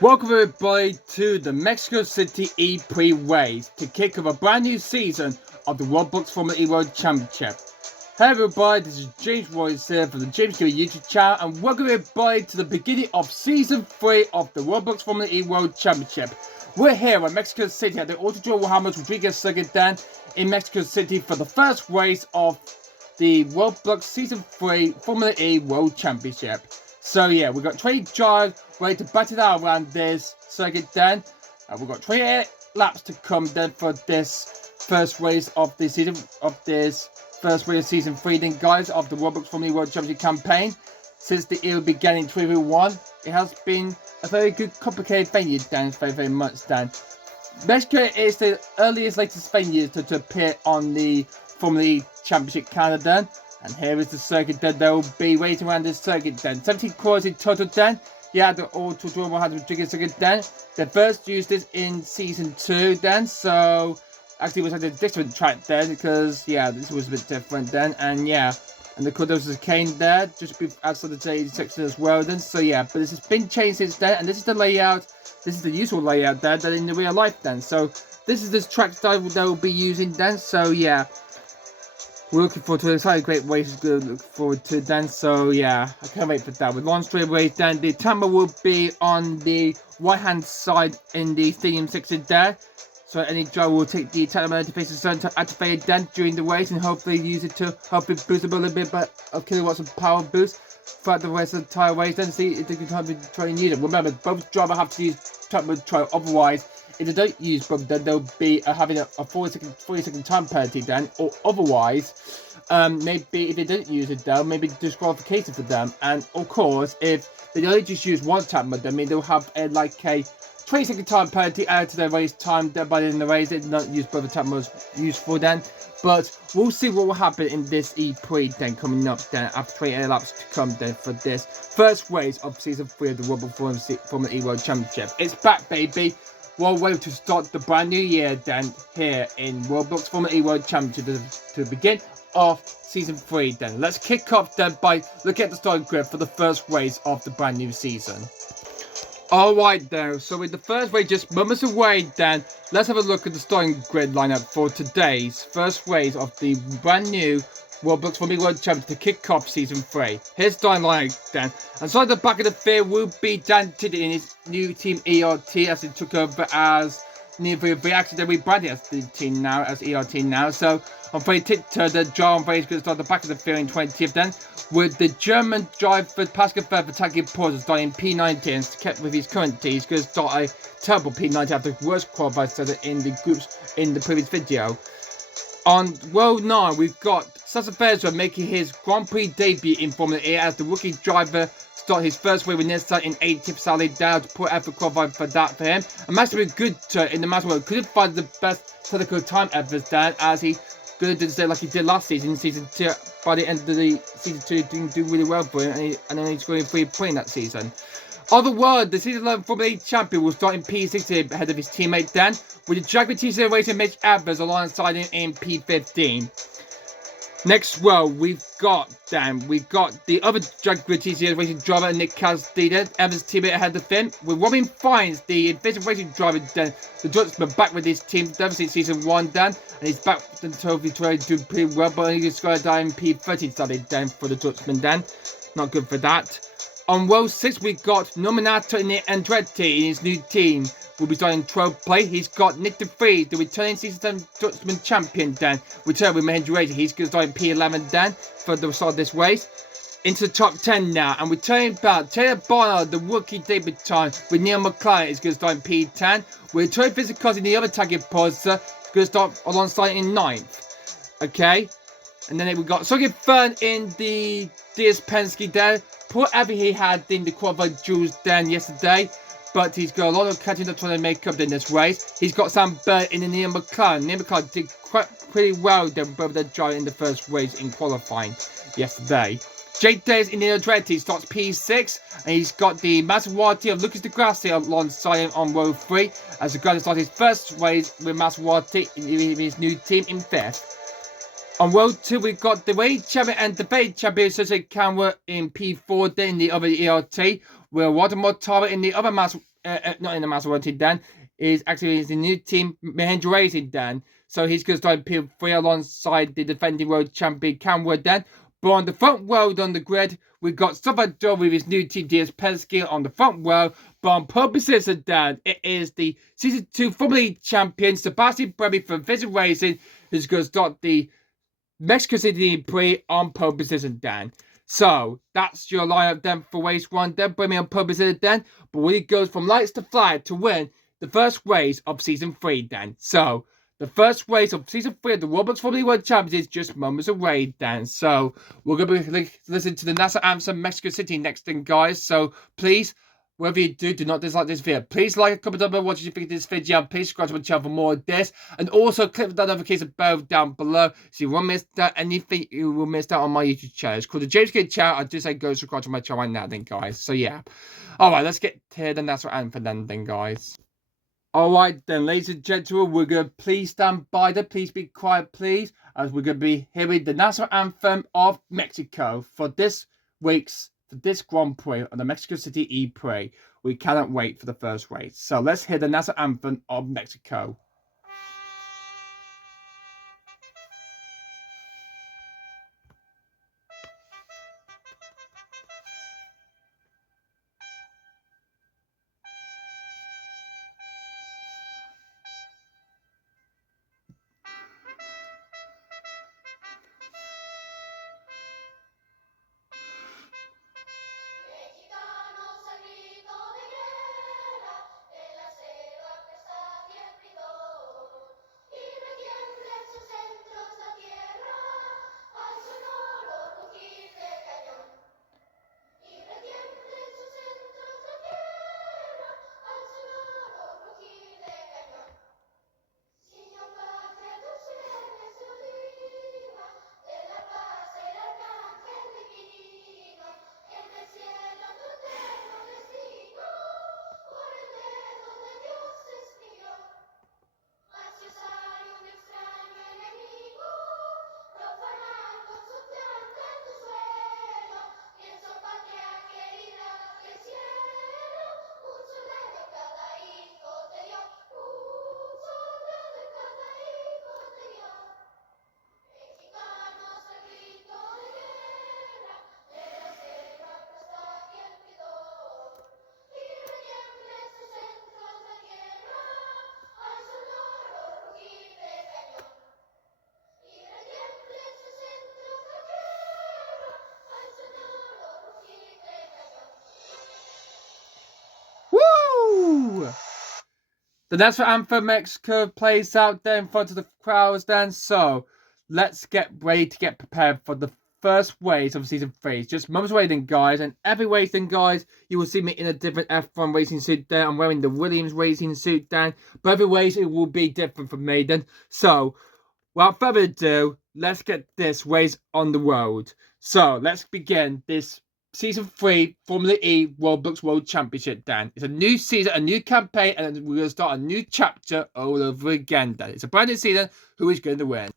Welcome everybody to the Mexico City E-PRIX race to kick off a brand new season of the Roblox Formula E World Championship. Hey everybody, this is James Royce here from the James Gamer YouTube channel, and welcome everybody to the beginning of Season 3 of the Roblox Formula E World Championship. We're here in Mexico City at the Autodrome Ramos Rodriguez Circuit Dan in Mexico City for the first race of the Roblox Season 3 Formula E World Championship. So yeah, we've got 20 drivers ready to battle out around this circuit then. We've got 28 laps to come then for this first race of the season, Season 3 then guys, of the Roblox Formula E World Championship campaign. Since the era began in 2021, it has been a very good, complicated venue then, very much then. Mexico is the latest venue to appear on the Formula E Championship Canada. And here is the circuit then. They will be racing around this circuit then. 17 cars in total then. Yeah, the Autodrome Ramos Rodriguez Circuit then. They first used this in Season 2 then. So, actually it was like a different track then. Because, yeah, this was a bit different then. And, yeah. And the car there was a cane there. Just outside the J section as well then. So, yeah. But this has been changed since then. And this is the layout. This is the usual layout there than in the real life then. So, this is the track style they will be using then. So, yeah. We're looking forward to it. It's like a great race to look forward to then. So yeah, I can't wait for that. With launch straight away then, the timer will be on the right hand side in the stadium section there. So any driver will take the timer interface to activate it then during the race and hopefully use it to help it boost a little bit of kilowatts of power boost throughout the rest of the entire race. Then see if they can try and use it. Remember, both drivers have to use timer trial, otherwise if they don't use them, then they'll be having a 40-second time penalty then, or otherwise, maybe if they don't use it then, maybe disqualification for them. And of course, if they only just use one timer, then they'll have a 20-second time penalty added to their race time. Then by the end of the race, they did not use both the timers useful then. But we'll see what will happen in this E-PRIX then coming up then after 28 laps to come then for this first race of Season 3 of the Roblox Formula E World Championship. It's back, baby. Well, ready to start the brand new year then here in Roblox Formula E World Championship to begin off Season 3 then. Let's kick off then by looking at the starting grid for the first race of the brand new season. Alright then, so with the first race just moments away then, let's have a look at the starting grid lineup for today's first race of the brand new Roblox Formula E World Championship to kick off Season 3. Here's the lineup then. Inside the back of the field will be Dan Tiddy in his new team ERT as he took over as the accidentally rebranded as the team now, as ERT now. So on very Titter, the John Very is going to start the back of the field in 20th then, with the German driver Pascal Verb attacking Porter starting P19 and kept with his current team. He's going to start a terrible P19 after the worst qualifier started in the groups in the previous video. On row 9, we've got Sasa Verza making his Grand Prix debut in Formula E as the rookie driver start his first way with Nessa in 80th Sally down to put effort qualifying for that for him. And Master good in the Master World couldn't find the best technical time ever then as he good to say like he did last season in Season 2. By the end of the Season 2 didn't do really well for him and then he's going 3 points that season. Otherwise, the Season 11 Formula E champion will start in P16 ahead of his teammate Dan, with the Jaguar TC racing Mitch Evans alongside him in P15. Next row, we've got the other Jaguar TC racing driver Nick Castillo, Evans' teammate ahead of him, with Robin Fines, the Invisible racing driver Dan, the Dutchman back with his team ever since Season 1 Dan, and he's back to the trophy trying to do pretty well, but he's got to die in P13 started Dan for the Dutchman Dan. Not good for that. On row 6, we've got Nominato Andretti in his new team. Will be starting 12th play. He's got Nick De Vries, the returning Season 7 Dutchman champion, Dan. Return with Mahendra Raja. He's going to start in P11, Dan, for the start of this race. into the top 10 now, and we're turning back. Taylor Barnard, the rookie debutant, with Neil McLaren is going to start in P10. With Troy Fisicotti in the other tagging poster, is going to start alongside in 9th. Okay, and then we got Sogi Fern in the DS Penske then. Poor Evie he had in the qualified Jules then yesterday, but he's got a lot of catching up trying to make up in this race. He's got Sam Bird in the Neil McLaren. Neil McLaren did pretty well then, both their drive in the first race in qualifying yesterday. Jake Davis in the Andretti starts P6, and he's got the Maserati of Lucas Di Grassi alongside him on row 3, as the guy starts his first race with Maserati in his new team in 5th. On row 2, we've got the reigning champion and debate champion, Sergio Canwa in P4, then in the other ERT, where Walter Mortara in the other not in the Maserati then, is actually the new team, Mahindra Racing then. So he's going to start in P3 alongside the defending road champion Canwa then. But on the front row on the grid, we've got Salvador with his new team, DS Penske, on the front row. But on pole position, Dan, it is the Season 2 Formula E champion, Sebastian Buemi from Vision Racing, who's going to start the Mexico City E-PRIX on pole position, Dan. So, that's your lineup then for race 1. Then Buemi on pole position, Dan. But when he goes from lights to fly to win the first race of Season 3, Dan. So, the first race of Season 3 of the Roblox Formula World Championships is just moments away, Dan. So, we're going to be listening to the NASA anthem Mexico City next thing, guys. So, please, whatever you do not dislike this video. Please like, comment down below what you think of this video. Please subscribe to my channel for more of this. And also, click that notification bell down below so you won't miss out anything you will miss out on my YouTube channel. It's called the James Kid Channel. I just say go subscribe to my channel right now, then, guys. So, yeah. Alright, let's get to the NASA anthem then, guys. Alright then, ladies and gentlemen, we're going to please stand by there. Please be quiet, please, as we're going to be hearing the national anthem of Mexico for this Grand Prix on the Mexico City E-PRIX. We cannot wait for the first race. So let's hear the national anthem of Mexico. The national anthem Mexico plays out there in front of the crowds then. So let's get ready to get prepared for the first race of Season 3. It's just moments away then, guys. And every race then, guys, you will see me in a different F1 racing suit then. I'm wearing the Williams racing suit then. But every race it will be different from me then. So without further ado, let's get this race on the road. So let's begin this Season 3 Formula E Roblox World Championship, Dan. It's a new season, a new campaign, and we're going to start a new chapter all over again, Dan. It's a brand new season. Who is going to win?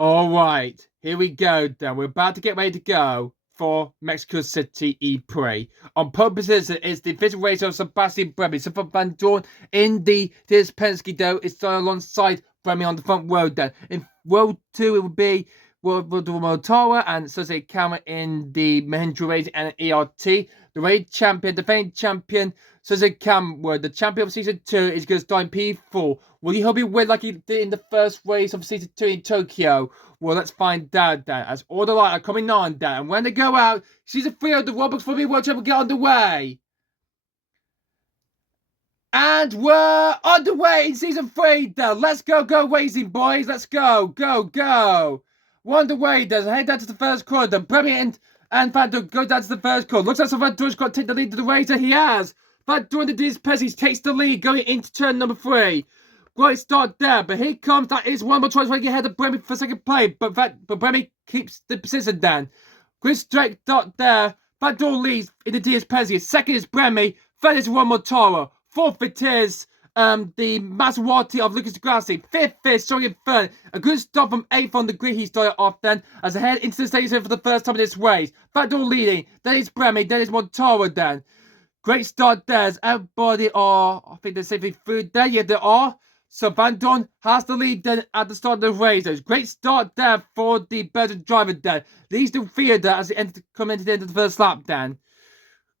Alright, here we go, Dan. We're about to get ready to go for Mexico City E-PRIX. On pole position is the official race of Sebastian Buemi. So for Van Dorn in the Penske, though, it's alongside Buemi on the front row, Dan. In row 2, it will be Motora and Suzuki Camera in the Mahindra Race and ERT. The race champion, defending champion, Suzuki Camera, the champion of Season 2, is going to start in P4. Will you hope he win like he did in the first race of Season 2 in Tokyo? Well, let's find out then, as all the lights are coming on then. And when they go out, Season 3 of the Roblox Formula World Champ will get underway. And we're underway in Season 3 then. Let's go racing, boys. Let's go. We're underway then. Head down to the first corner. Premier and Fandor go down to the first corner. Looks like Fandor's got to take the lead to the race. He has. Fandor and the Dispezzi takes the lead going into turn number 3. Great start there, but here comes, that is one more try to get ahead of Bremy for second place, but Bremy keeps the position then. Great straight start there. Fandor leads in the Dispezzi. Second is Bremy. Third is one more Toro. Fourth it is the Maserati of Lucas Grassi. Fifth is showing in third. A good stop from 8th on the grid. He started off then as ahead into the stage for the first time in this race. Fandor leading. Then it's Bremy. Then it's Montoro then. Great start there as everybody are, I think they're safely through there. Yeah, they are. So Fandor has the lead then at the start of the race. There's great start there for the Belgian driver then. Leads the field as he come into the end of the first lap then.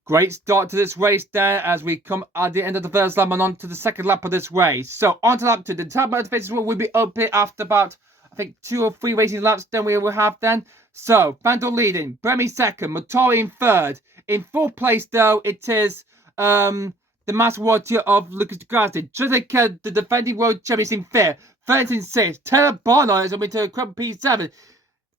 Great start to this race there as we come at the end of the first lap and on to the second lap of this race. So on to lap 2. The top motivations will be open after about, I think, 2 or 3 racing laps then we will have then. So Fandor leading, Bremy second, Motori in third. In 4th place though, it is the Maserati of Lucas Grassi. Jessica, the defending world champion, is in 5th. 3rd in 6th. Taylor Barnard is on to Club P7.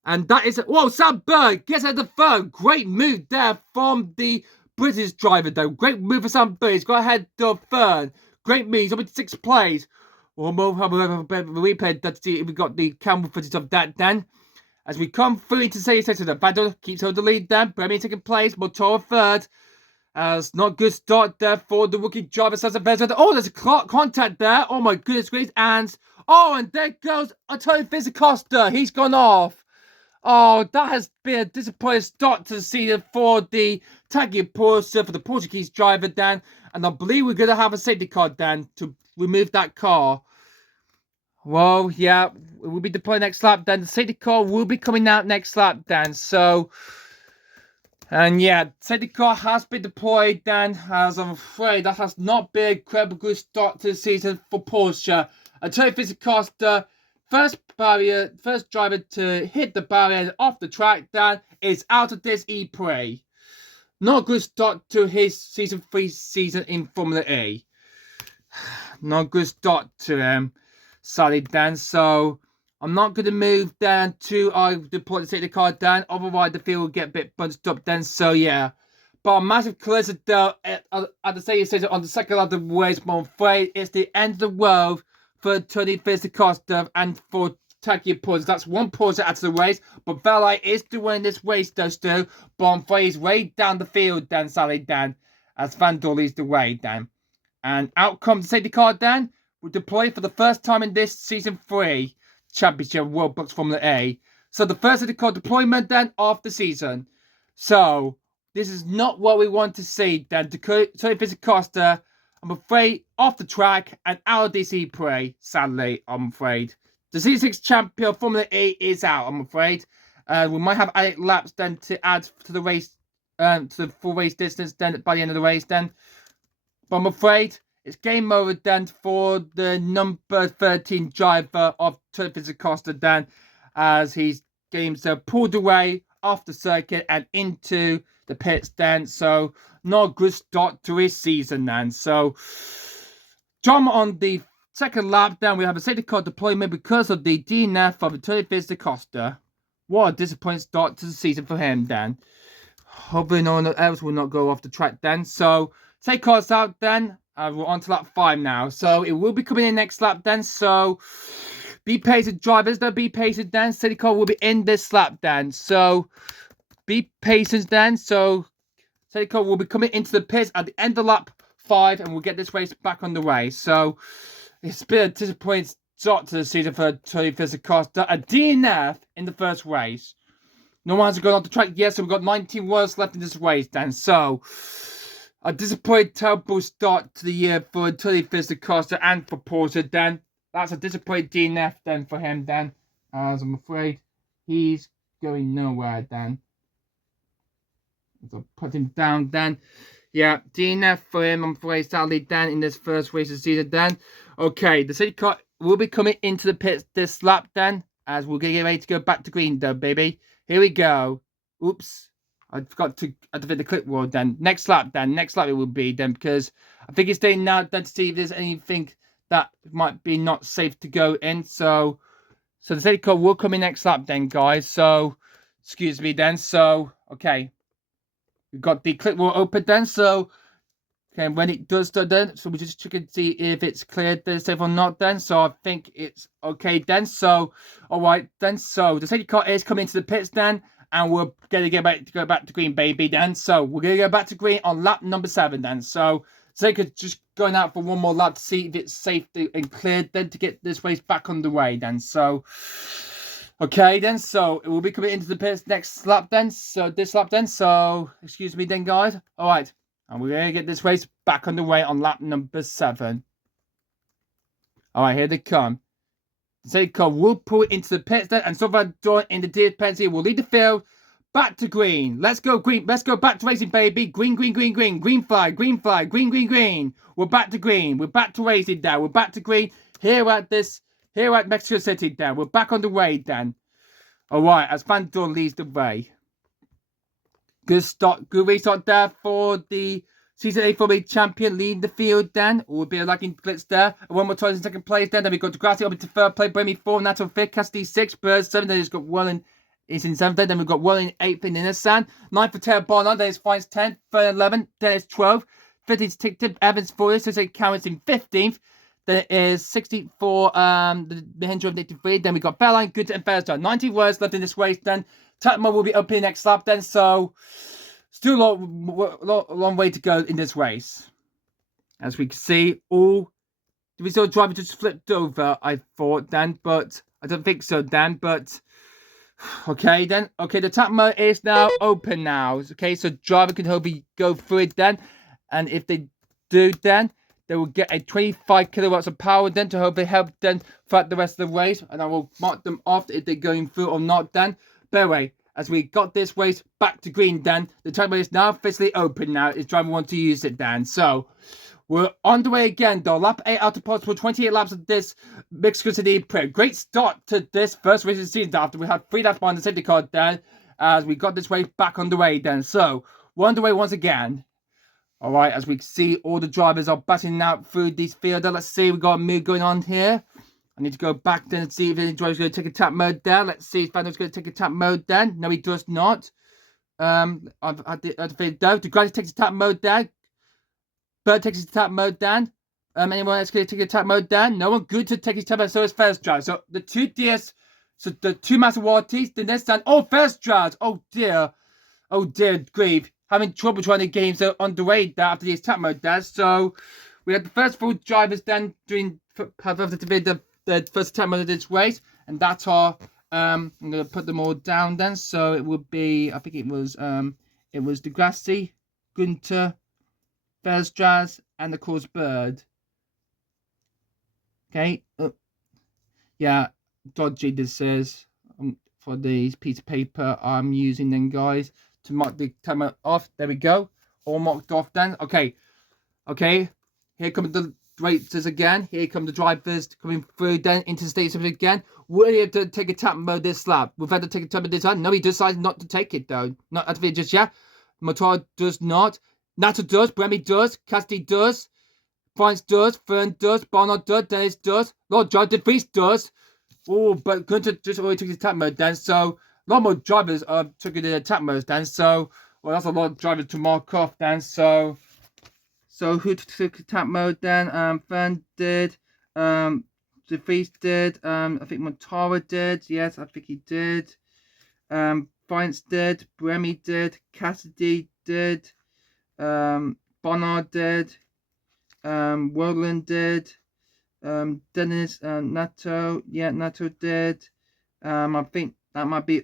And that is, whoa, Sam Bird gets out the 3rd. Great move there from the British driver though. Great move for Sam Bird. He's got ahead of 3rd. Great move. He's on to 6th place. We'll move have a replay to see if we got the camera footage of that then. As we come through into the section, Fandor keeps holding the lead then. Bremy in 2nd place. Motora 3rd. As not good start there for the rookie driver. Oh, there's a contact there. Oh my goodness gracious. And there goes Antonio Fisicosta. He's gone off. Oh, that has been a disappointing start to the season for the Taggy Porsche, for the Portuguese driver then. And I believe we're going to have a safety car then to remove that car. Well, yeah, it will be deployed next lap then. The safety car will be coming out next lap then. So, and yeah, safety car has been deployed then, as I'm afraid that has not been a incredible good start to the season for Porsche. Antonio Fisicosta, first driver to hit the barrier off the track then, is out of this E-PRIX. Not a good start to his season 3 season in Formula E. Not a good start to him, sadly then. So I'm not going to move down to deploy the safety car down, otherwise the field will get a bit bunched up then. So yeah, but a massive collision though at the safety station on the second lap of the race. I'm afraid it's the end of the world for Tony Fisicosta and for Taggy Porsche. That's one Porsche out of the race, but Valley is still winning this race though still. But I'm afraid he's way down the field then, sadly then, as Fandor leads the way then. And out comes the safety car then. We'll deploy for the first time in this season 3 championship Roblox Formula A. So the first safety car deployment then of the season. So this is not what we want to see then. Tony Fisicosta, I'm afraid, off the track and out of this E-PRIX, sadly, I'm afraid. The Season 6 champion of Formula E is out, I'm afraid. We might have 8 laps then to add to the race, to the full race distance then by the end of the race then. But I'm afraid it's game over then for the number 13 driver of Tony Fisicosta then, as he's games pulled away off the circuit and into the pits then. So not a good start to his season then. So John on the second lap then, we have a safety car deployment because of the DNF of Tony Fisicosta. What a disappointing start to the season for him then. Hopefully no one else will not go off the track then. So safety car's out then. We're on to lap 5 now. So it will be coming in next lap then. So be patient, drivers. Don't be patient then. Safety car will be in this lap then. So be patient then. So safety car will be coming into the pits at the end of lap 5. And we'll get this race back on the way. So it's been a disappointing start to the season for Tony Fisicosta. A DNF in the first race. No one has gone off the track yet. So we've got 19 worlds left in this race then. So a disappointing, terrible start to the year for Tony Fisicosta and for Porsche then. That's a disappointing DNF then for him then, as I'm afraid. he's going nowhere then. So put him down then. Yeah, DNF for him, I'm afraid, sadly, then, in this first race of the season, then. Okay, the safety car will be coming into the pits this lap, then, as we're going to get ready to go back to green, though, baby. Here we go. Oops. I forgot to activate the clip wheel, then. Next lap, then. Next lap it will be, then, because I think it's staying now, then, to see if there's anything that might be not safe to go in. So the safety car will come in next lap, then, guys. So, excuse me, then. So, okay. We've got the clip wheel open then, so okay, when it does then, so we just check and see if it's cleared this safe or not then. So I think it's okay then. So alright then, so the safety car is coming into the pits then, and we're gonna go back to green, baby, then. So we're gonna go back to green on lap number 7 then. So safety car just going out for one more lap to see if it's safe and cleared then to get this race back on the way then. So okay then, so it will be coming into the pits next lap then. So this lap then, so excuse me then, guys. Alright, and we're going to get this race back on the way on lap number 7. Alright, here they come. The safety car will pull it into the pits then, and so far done in the deer penalty will lead the field back to green. Let's go green. Let's go back to racing, baby. Green, green, green, green. Green flag, green flag, green, green, green. We're back to green. We're back to racing now. We're back to green here at Mexico City then. We're back on the way then. Alright, as Van Dorn leads the way. Good restart there for the Season 8 Formula champion leading the field then. We'll be lacking glitz there. And one more time in second place then. Then we've got Degrassi up into third place. Bremy 4, Nato 5th, Cassidy 6, Bird 7. Then we've got Wallen is in 7th. Then we've got Wallen in 8th in Nissan. 9th for Taylor Barnard. Then it's Fines 10th. 3rd 11th. Then it's 12th. 15th Tick Tip Evans 4th. So it's Cowards in 15th. Then it is 64, the Mahindra of 83. Then we've got Fairline, Good and Fairstar. 90 words left in this race then. Tatmo will be opening next lap then. So, still a long way to go in this race. As we can see, all the result driver just flipped over, I thought then. But I don't think so then. But, okay then. Okay, the Tatmo is now open now. Okay, so driver can hopefully go through it then. And if they do then, they will get a 25 kilowatts of power then to hopefully help them throughout the rest of the race. And I will mark them off if they're going through or not then. But anyway, as we got this race back to green then, the timer is now officially open now. If driver wants to use it then. So, we're on the way again though. Lap 8 out of possible 28 laps of this Mexico City E-PRIX. Great start to this first race of the season after we had 3 laps behind the safety car then. As we got this race back on the way then. So, we're on the way once again. Alright, as we can see, all the drivers are battling out through these fields. Let's see, we've got a move going on here. I need to go back then and see if any driver's going to take a tap mode there. Let's see if Vando's going to take a tap mode then. No, he does not. I've had the field though. The guy takes a tap mode there. Bird takes his tap mode then. Anyone else going to take a tap mode then? No one good to take his tap mode, so it's first drive. So the two DS, so the two Maseratis, the Nissan, oh, first drives. Oh dear grief. Having trouble trying to get himself on the way there after his tap mode there. So we had the first 4 drivers then doing the first tap mode of this race. And that's our I'm gonna put them all down then. So it would be, I think it was Degrassi, Gunter, Versdras, and of course Bird. Okay. Yeah, dodgy this is for these piece of paper I'm using then, guys, to mark the timer off. There we go. All marked off then. Okay. Here come the racers again. Here come the drivers coming through then into the stage again. Will he have to take a tap mode this lap? We've had to take a tap mode this lap. No, he decided not to take it though. Not at the just yet. Motor does not. Nato does. Bremy does. Cassidy does. France does. Fern does. Barnard does. Dennis does. Lord John DeVries does. Oh, but Gunter just already took his tap mode then. So a lot more drivers took the tap modes then. So, well, that's a lot of drivers to mark off then. So who took the tap mode then? Fern did. DeVries did. I think Montara did. Yes, I think he did. France did. Bremy did. Cassidy did. Barnard did. Roland did. Dennis, Nato. Yeah, Nato did. I think that might be.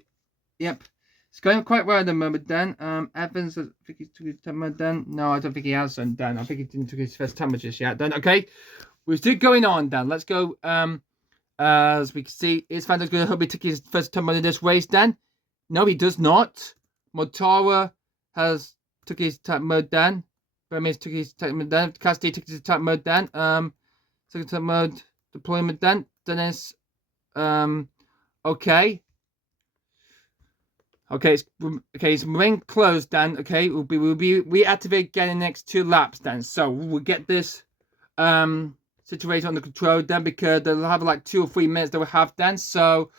Yep. It's going quite well at the moment then. Evans, I think he took his timer then. No, I don't think he has done then. I think he didn't took his first timer just yet then. Okay. We're still going on then. Let's go As we can see, is Fando's going to hope he took his first time in this race then? No, he does not. Motara has took his attack mode then. Burmese took his attack mode then. Cassidy took his attack mode then. Second attack mode deployment then. Dennis. Okay. Okay, it's remain closed then. Okay, we'll be reactivate again in the next 2 laps then. So we'll get this situation under control then, because they'll have like 2 or 3 minutes they will have then. So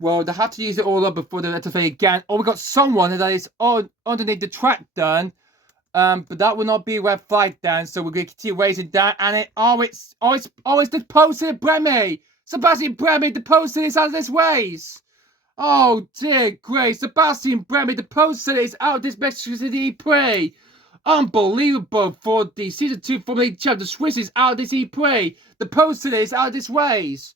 well, they have to use it all up before they activate again. Oh, we got someone that is underneath the track done. But that will not be a red flag then. So we're going to continue racing down, and it's the poster Bremy. Sebastian Bremy, the poster is out of this race. Oh dear grace, Sebastian Bremy, the poster is out of this Mexico City E-PRIX. Unbelievable for the Season 2 Formula E champ. The Swiss is out of this E-PRIX. The poster is out of this race.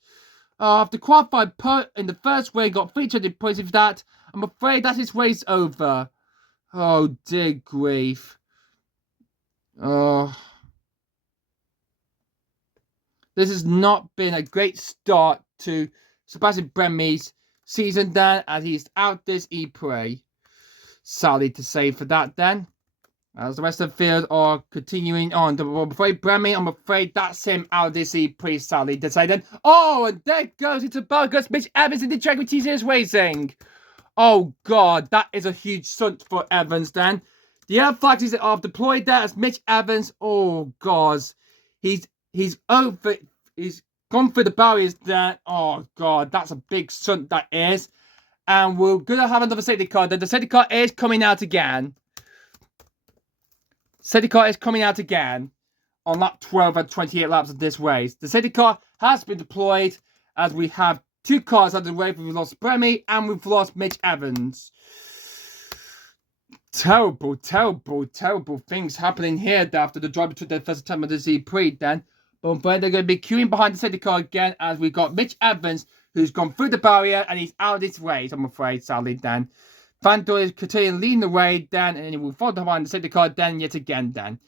After qualified in the first race, got 300 points with that. I'm afraid that his race over. Oh dear grief. This has not been a great start to Sebastian Bremy's season then, as he's out this E-PRIX. Sadly to say for that then. As the rest of the field are continuing on. I'm afraid Bremy, I'm afraid that's him out of this E-PRIX, sadly to say then. Oh, and there goes into Burgos, Mitch Evans in the track with TCS Racing. Oh god, that is a huge stunt for Evans then. The air flags are deployed there as Mitch Evans. Oh god, he's over. He's gone through the barriers there. Oh god, that's a big stunt that is. And we're gonna have another safety car. The safety car is coming out again. Safety car is coming out again on lap 12 and 28 laps of this race. The safety car has been deployed as we have 2 cars out of the way. We've lost Bremy and we've lost Mitch Evans. Terrible things happening here after the driver took their first attempt at the E-PRIX then. But they're going to be queuing behind the safety car again, as we've got Mitch Evans, who's gone through the barrier and he's out of this race, I'm afraid, sadly then. Fandor is continuing leading the way then, and he will follow behind the safety car then yet again then.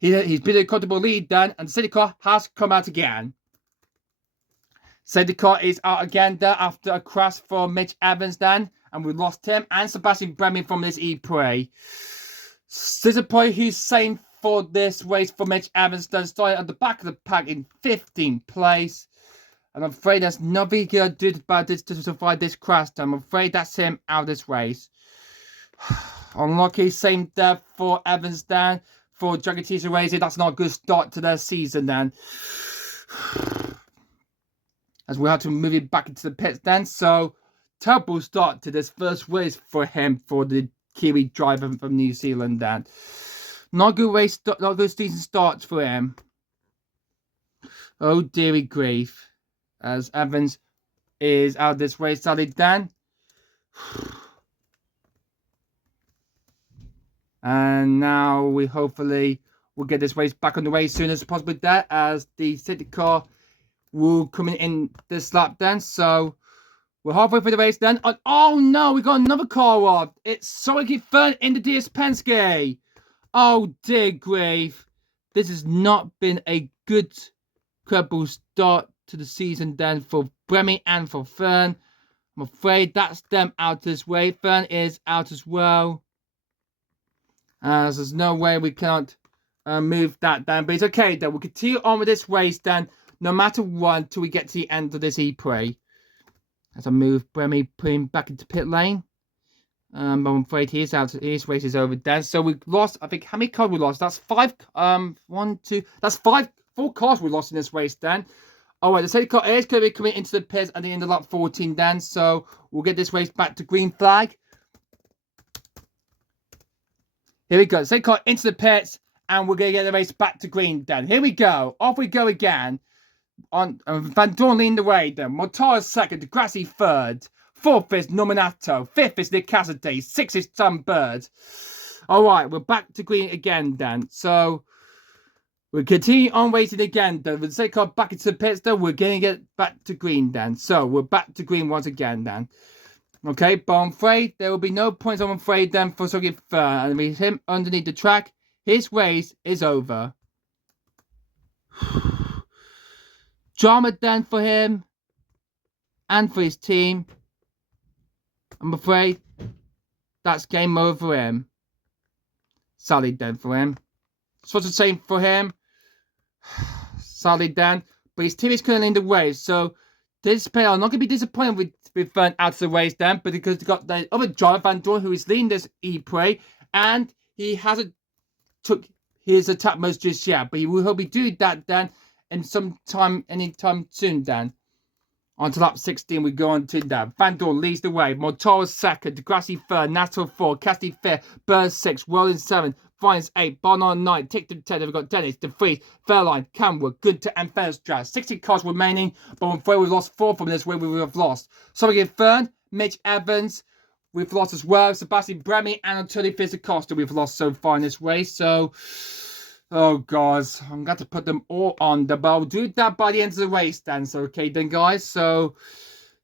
He's been a comfortable lead then, and the safety car has come out again. Safety car is out again there after a crash for Mitch Evans then. And we lost him and Sebastian Bremy from this E-PRIX. Disappointing who's same for this race for Mitch Evans then, starting at the back of the pack in 15th place. And I'm afraid there's nothing going to do about this to survive this crash. I'm afraid that's him out of this race. Unlucky, same death for Evans then. For Dragon Teaser Racing, that's not a good start to their season then. As we have to move it back into the pits then. So, terrible start to this first race for him, for the Kiwi driver from New Zealand then. Not good race, not good season starts for him. Oh dearie grief. As Evans is out of this race, sadly then. And now we hopefully will get this race back on the way as soon as possible there, as the safety car will come in this lap then. So we're halfway through the race then. Oh no, we got another car off. It's Sorry Fern in the DS Penske. Oh dear grief. This has not been a good, credible start to the season then for Bremy and for Fern. I'm afraid that's them out this way. Fern is out as well. As there's no way we can't move that down. But it's okay then. We'll continue on with this race then, no matter what, until we get to the end of this E-PRIX. As I move Bremy, put him back into pit lane. But I'm afraid he is out. His race is over then. So we lost, I think, how many cars we lost? That's 5, 1, 2, that's 4 cars we lost in this race then. Alright, the safety car is going to be coming into the pits at the end of lap 14 then. So we'll get this race back to green flag. Here we go. Safety car into the pits. And we're going to get the race back to green then. Here we go. Off we go again. On Van Dorn leading the way then. Mortara second. Degrassi third. 4th is Nominato. 5th is Nick Cassidy. 6th is Sam Bird. Alright, we're back to green again then. So we'll continue on racing again then. With the safety car back into the pits then, we're going to get back to green then. So we're back to green once again then. Okay, but I'm afraid there will be no points, I'm afraid, then for Sorry Fern. And with him underneath the track, his race is over. Drama then for him. and for his team, I'm afraid that's game over for him. Sadly then for him. Sort of same for him. Sadly then. But his team is currently in the race. So this player are not going to be disappointed with Fern out of the race then. But because they've got the other driver, Van Dorn, who is leading this E-PRIX. And he hasn't took his attack modes just yet. But he'll be doing that then. And anytime soon then. On to lap 16, we go on to that. Van Dorn leads the way. Mortoro second. Degrassi third. Natal 4. Cassidy 5th. Burr 6. Rollins 7. Vines 8. Barnard 9. Tickton 10. We've got Dennis, De Vries, Fairline, Camwood, Gunter, and Fairstrad. 60 cars remaining, but I'm afraid we've lost 4 from this way we would have lost. So we get Fern, Mitch Evans, we've lost as well. Sebastian Bremy and Antonio Fizzacosta we've lost so far in this race. So, oh guys, I'm going to put them all on the but I'll do that by the end of the race then. So, okay then guys, so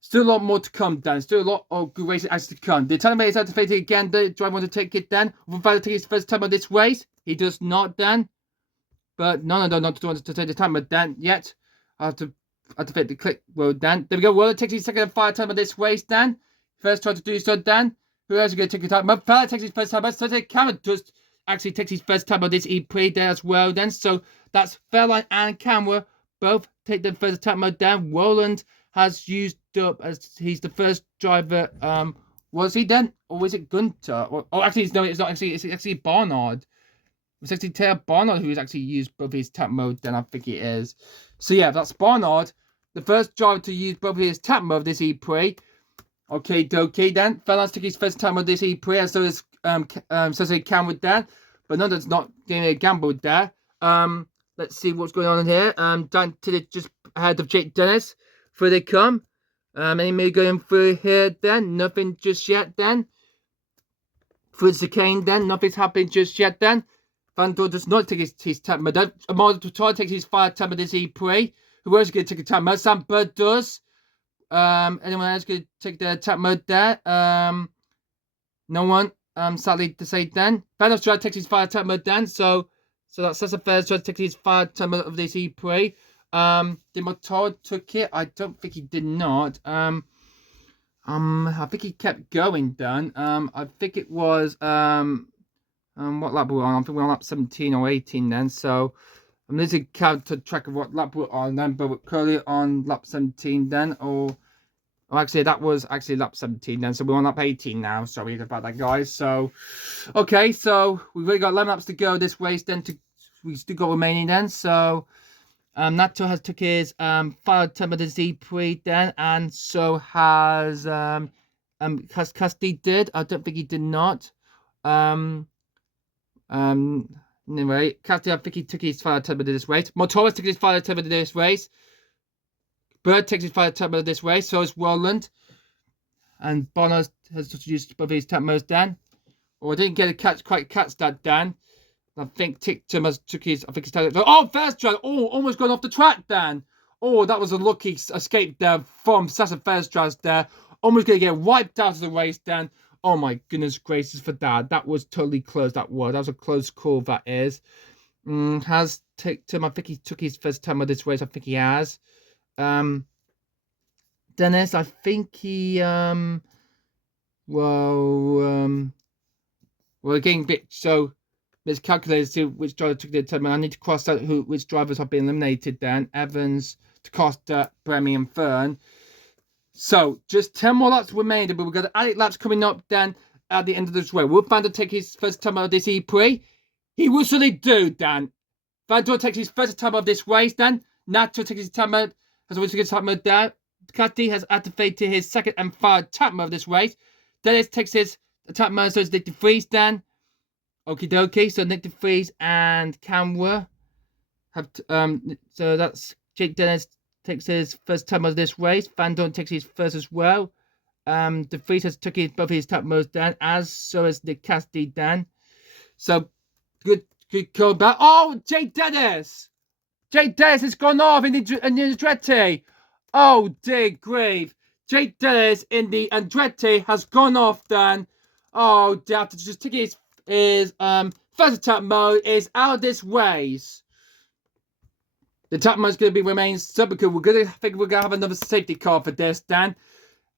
still a lot more to come then. Still a lot of good races actually to come. The Italian is activated again. The driver want to take it then. Will Valtteri take his first time on this race? He does not then. But no, not to take the timer then yet. I have to activate the click road then. There we go. Will takes his second and final time on this race then. First try to do so then. Who else is going to take the time? Fella takes his first time. So Cameron just actually takes his first time on this E-PRIX there as well then. So that's Fairline and Camera both take their first time mode down. Roland has used up as he's the first driver. Was he then, or was it Gunter? Oh, actually, no, it's not actually. It's actually Barnard. It's actually Taylor Barnard who's actually used both his tap mode. Then I think it is. So yeah, that's Barnard, the first driver to use both his tap mode this E-PRIX. Okay, then. Fairline took his first time on this E-PRIX, and so is so Cameron there. But no, that's not getting a gamble there. Let's see what's going on here. Dan Tiddit just ahead of Jake Dennis. Through they come. Any going through here then? Nothing just yet then. Through the Kane then. Nothing's happened just yet then. Van Dorn does not take his tap mode. Amado Tutar takes his fire tap mode this E-PRIX. Who else is going to take a tap mode? Sam Bird does. Anyone else going to take their tap mode there? No one. Sadly to say then. Van Dorn takes his fire tap mode then. So that's a first try to take his fire tap mode of this E-PRIX. Did Mortoro took it? I don't think he did not. I think he kept going then. I think it was what lap were we on? I think we were on lap 17 or 18 then. So I'm losing count to track of what lap we're on then, but we're currently on lap 17 then, or actually that was actually lap 17 then. So we're on lap 18 now. Sorry about that, guys. So okay, so we've really got 11 laps to go this race then. We still got remaining then. So Nato has took his final time of the E-PRIX then, and so has Casti did. I don't think he did not. Anyway, Casti, I think he took his final time of this race. Mortoro took his final time of this race. Bird takes his final time of this race. So is Roland. And Bono has just used both his tap modes then. Or I didn't get to quite catch that Dan. I think Ticktum has took his, I think his time. Oh, first try. Oh, almost gone off the track, Dan. Oh, that was a lucky escape there from Sasa Fairstrad there. Almost going to get wiped out of the race, Dan. Oh, my goodness gracious for that. That was totally close, that was. That was a close call, that is. Has Ticktum, I think he took his first time of this race. I think he has. Dennis, I think he, well, getting a bit so miscalculated to see which driver took the time. I need to cross out which drivers have been eliminated then. Evans, Costa, Bremy, and Fern. So just 10 more laps remaining, but we've got 8 laps coming up then at the end of this race. Will Van Dorn take his first time out of this E-PRIX? He will certainly do, Dan. Van Dorn takes his first time of this race, then. Nato takes his time out, has always taken his time out there. Cati has activated his second and third tap mode of this race. Dennis takes his tap mode, so it's Nick De Vries then. Okie dokie, so Nick De Vries and Camwa have, so that's Jake Dennis takes his first time of this race. Van Dorn takes his first as well. De Vries has took both his tap modes down, as so has Nick Cassidy then. So good call back. Oh, Jake Dennis! Jake Dennis has gone off in the Andretti. Oh dear grief. Jake Dennis in the Andretti has gone off then. Oh dear, after just taking his first attack mode is out of this race. The top mode is going to be remain super cool. I think we're going to have another safety car for this, Dan.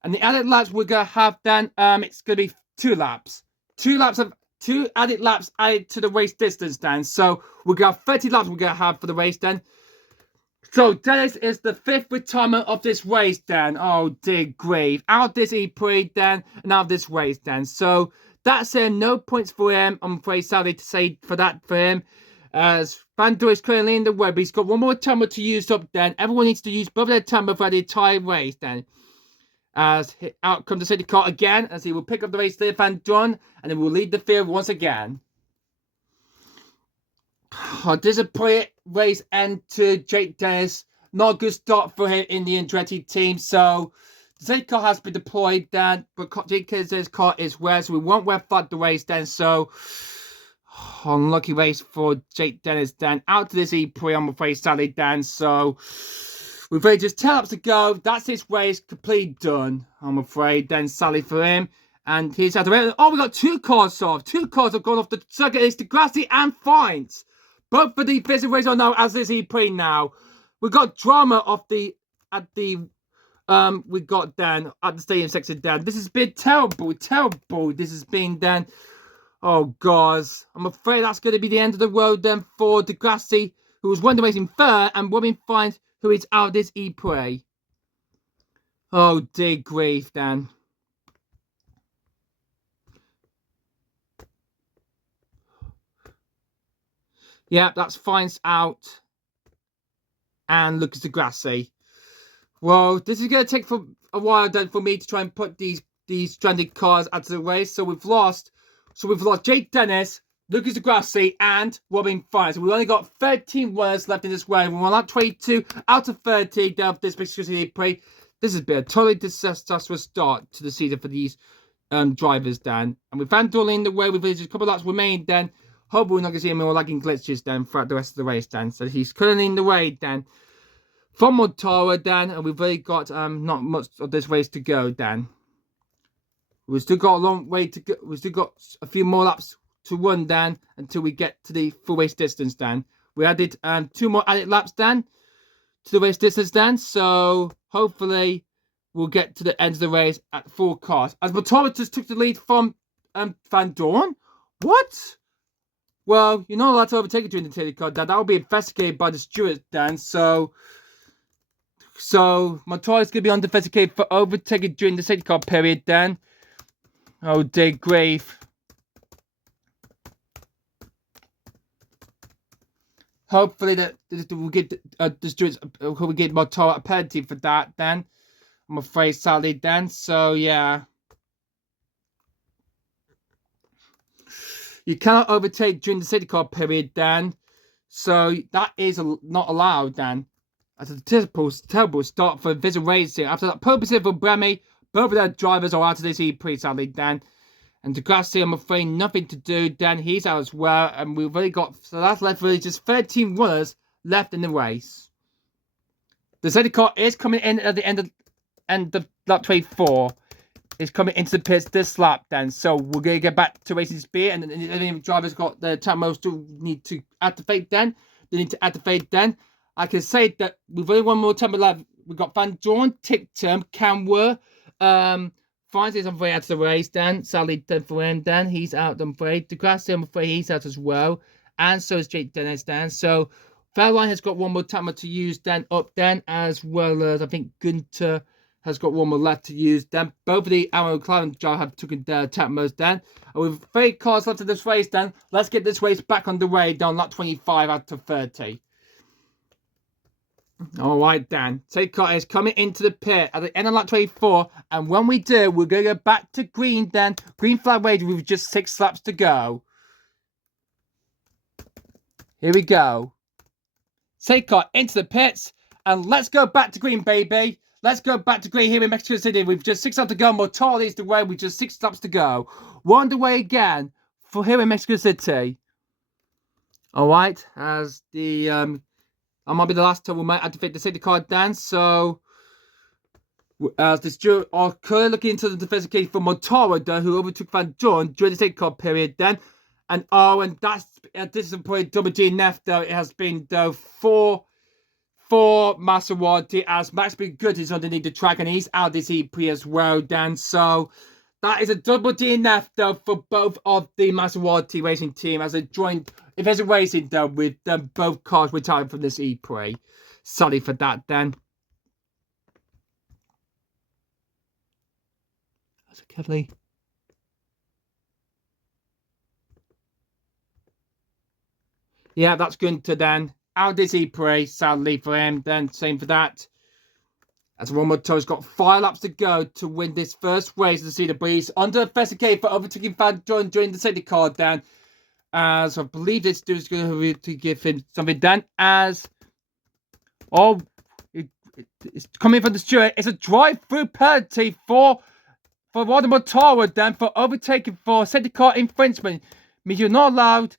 And the added laps we're going to have, Dan, it's going to be 2 laps. 2 added laps added to the race distance, Dan. So we're going to have 30 laps we're going to have for the race, Dan. So Dennis is the 5th retirement of this race, Dan. Oh, dear grief. Out of this E-PRIX, Dan, and out of this race, Dan. So that's him. No points for him. I'm afraid, sadly, to say for that for him. As Van Doy is currently in the way, but he's got one more timer to use up, Dan. Everyone needs to use both their timer for the entire race, Dan. As out comes the safety car again, as he will pick up the race there, Van Doy, and then will lead the field once again. Oh, disappointing race end to Jake Dennis. Not a good start for him in the Andretti team. So the safety car has been deployed then, but Jake Dennis' car is where, so we won't wear flat the race then. So unlucky race for Jake Dennis then. Out to this E-PRIX, I'm afraid, sadly, Dan. So we've only just 10 laps to go. That's his race completely done, I'm afraid. Then sadly for him. And he's had to. Oh, we got 2 cars off. 2 cars have gone off the circuit. It's Degrassi and Fines. Both for the physical race are now as this E-PRIX now. We got drama we got Dan at the stadium section, Dan. This has been terrible. This has been Dan. Oh God, I'm afraid that's going to be the end of the road then for Degrassi, who was one racing third, and Robin Fines, who is out of this E-PRIX. Oh dear grief, Dan. Yeah, that's Fines out. And Lucas Degrassi. Well, this is going to take for a while then for me to try and put these stranded cars out of the race. So we've lost Jake Dennis, Lucas Degrassi, and Robin Fines. So we've only got 13 runners left in this race. We're on 22 out of 30 of this E-PRIX. This has been a totally disastrous start to the season for these drivers, Dan. And with Van Dorn in the way, with just a couple of laps remaining, then. Hope we're not going to see any more lagging glitches then throughout the rest of the race, Dan. So he's currently in the way, Dan. From Montara, Dan, and we've really got not much of this race to go, Dan. We've still got a long way to go. We've still got a few more laps to run, Dan, until we get to the full race distance, Dan. We added 2 more added laps, Dan, to the race distance, Dan. So hopefully we'll get to the end of the race at full cars. As Montara just took the lead from Van Dorn. What? Well, you're not allowed to overtake it during the safety car, Dan. That will be investigated by the stewards, Dan. So Montoya is going to be investigated for overtaking during the safety car period, Dan. Oh, dear grief. Hopefully that we'll get the stewards will get Montoya a penalty for that, Dan. I'm afraid, sadly, Dan. So, yeah. You cannot overtake during the safety car period, Dan. So that is not allowed, Dan. That's a terrible start for Visual Racing. After that purpose for Bremy, both of their drivers are out of this E-PRIX, sadly, Dan. And Degrassi, I'm afraid, nothing to do, Dan. He's out as well. And we've only got, so that's left really just 13 runners left in the race. The safety car is coming in at the end of lap 24. Is coming into the pits this lap, then. So we're going to get back to racing speed, and the drivers got the time modes to need to activate then. They need to activate then. I can say that we've only one more time left. We've got Van Dorn, Ticktum, Camwer, Fines is, I'm afraid, out of the race, then. Sadly, for him, then. He's out, I'm afraid. Degrassi, I'm afraid, he's out as well. And so is Jake Dennis, then. So Fairline has got one more timer to use, then, up, then, as well as, I think, Gunter has got one more left to use. Then both of the Arrow Clown Jar have taken their tap modes then. And with 3 cars left in this race then, let's get this race back underway down lap 25 out of 30. Alright, Dan. Safety car is coming into the pit at the end of lap 24. And when we do, we're going to go back to green then. Green flag waiting with just 6 laps to go. Here we go. Safety car into the pits. And let's go back to green, baby. Let's go back to green here in Mexico City. We've just 6 laps to go. Mortal leads the way. We've just 6 laps to go. We're on the way again for here in Mexico City. Alright. As the I might be the last time we might activate the safety car, Dan. So as the steward are currently looking into the defensive case for Montara, who overtook Van Dorn during the safety car period, then. And that's at this point double DNF though. It has been though 4 for Maserati, as Max Good is underneath the track and he's out this E-Prix as well, Dan. So that is a double DNF though for both of the Maserati racing team as they joined. If there's a racing though with both cars retired from this E-Prix. Sorry for that, Dan. That's a Kevly. Yeah, that's good to Dan. Out this E-Prix, sadly for him. Then same for that. As Romoto's got 5 laps to go to win this first race to see the breeze under the K for overtaking Van Dorn during the safety car, Dan. As I believe this dude's going to give him something, Dan. As it's coming from the steward. It's a drive-through penalty for Rodamotaro, Dan, for overtaking for safety car infringement. Means you're not allowed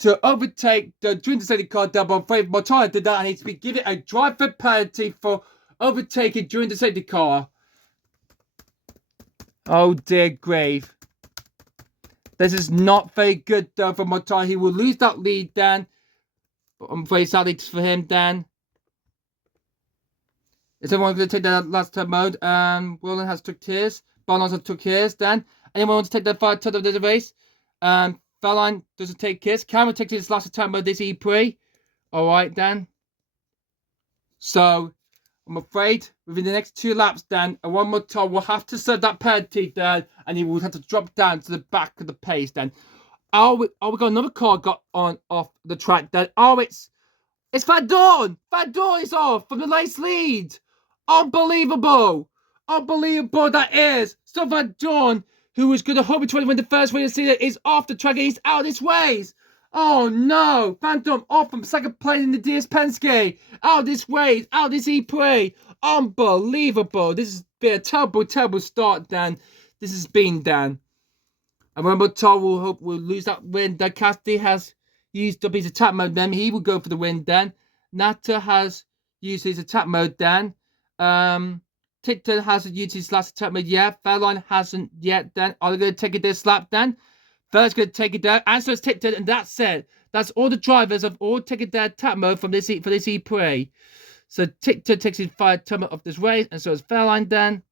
to overtake during the safety car, Dan. But I'm afraid Motaro did that and he's been given a drive-through penalty for overtaking during the safety car. Oh dear grave. This is not very good though for Motaro. He will lose that lead, Dan. But I'm very sadly for him, Dan. Is everyone going to take that last turn mode? Roland has took his. Barnes has took his, Dan. Anyone want to take that 5 turn of the race? Fairline doesn't take his. Cameron takes his last turn mode this E-Prix. Alright, Dan. So I'm afraid within the next 2 laps, Dan, and one more time will have to serve that penalty, Dan, and he will have to drop down to the back of the pace, Dan. We got another car got on off the track, Dan. It's Van Dorn. Van Dorn is off from the race lead. Unbelievable. Unbelievable that is. So Van Dorn, who was going to hope to win the first race of the season, is off the track and he's out of this race. Oh no, Van Dorn off from second place in the DS Penske. Out this race, out this E-Prix. Unbelievable. This has been a terrible, terrible start, Dan. This has been, Dan. And remember, Tar will lose that win. Dan Cassidy has used up his attack mode, then he will go for the win, Dan. Nata has used his attack mode, Dan. Ticton hasn't used his last attack mode yet. Fairline hasn't yet, Dan. Are they going to take it this lap, Dan? Fairline's going to take it down. And so is Ticton, and that's it. That's all the drivers have all taken their attack mode from this for this E-Prix. So Ticton takes his 5 turn of this race, and so is Fairline, Dan.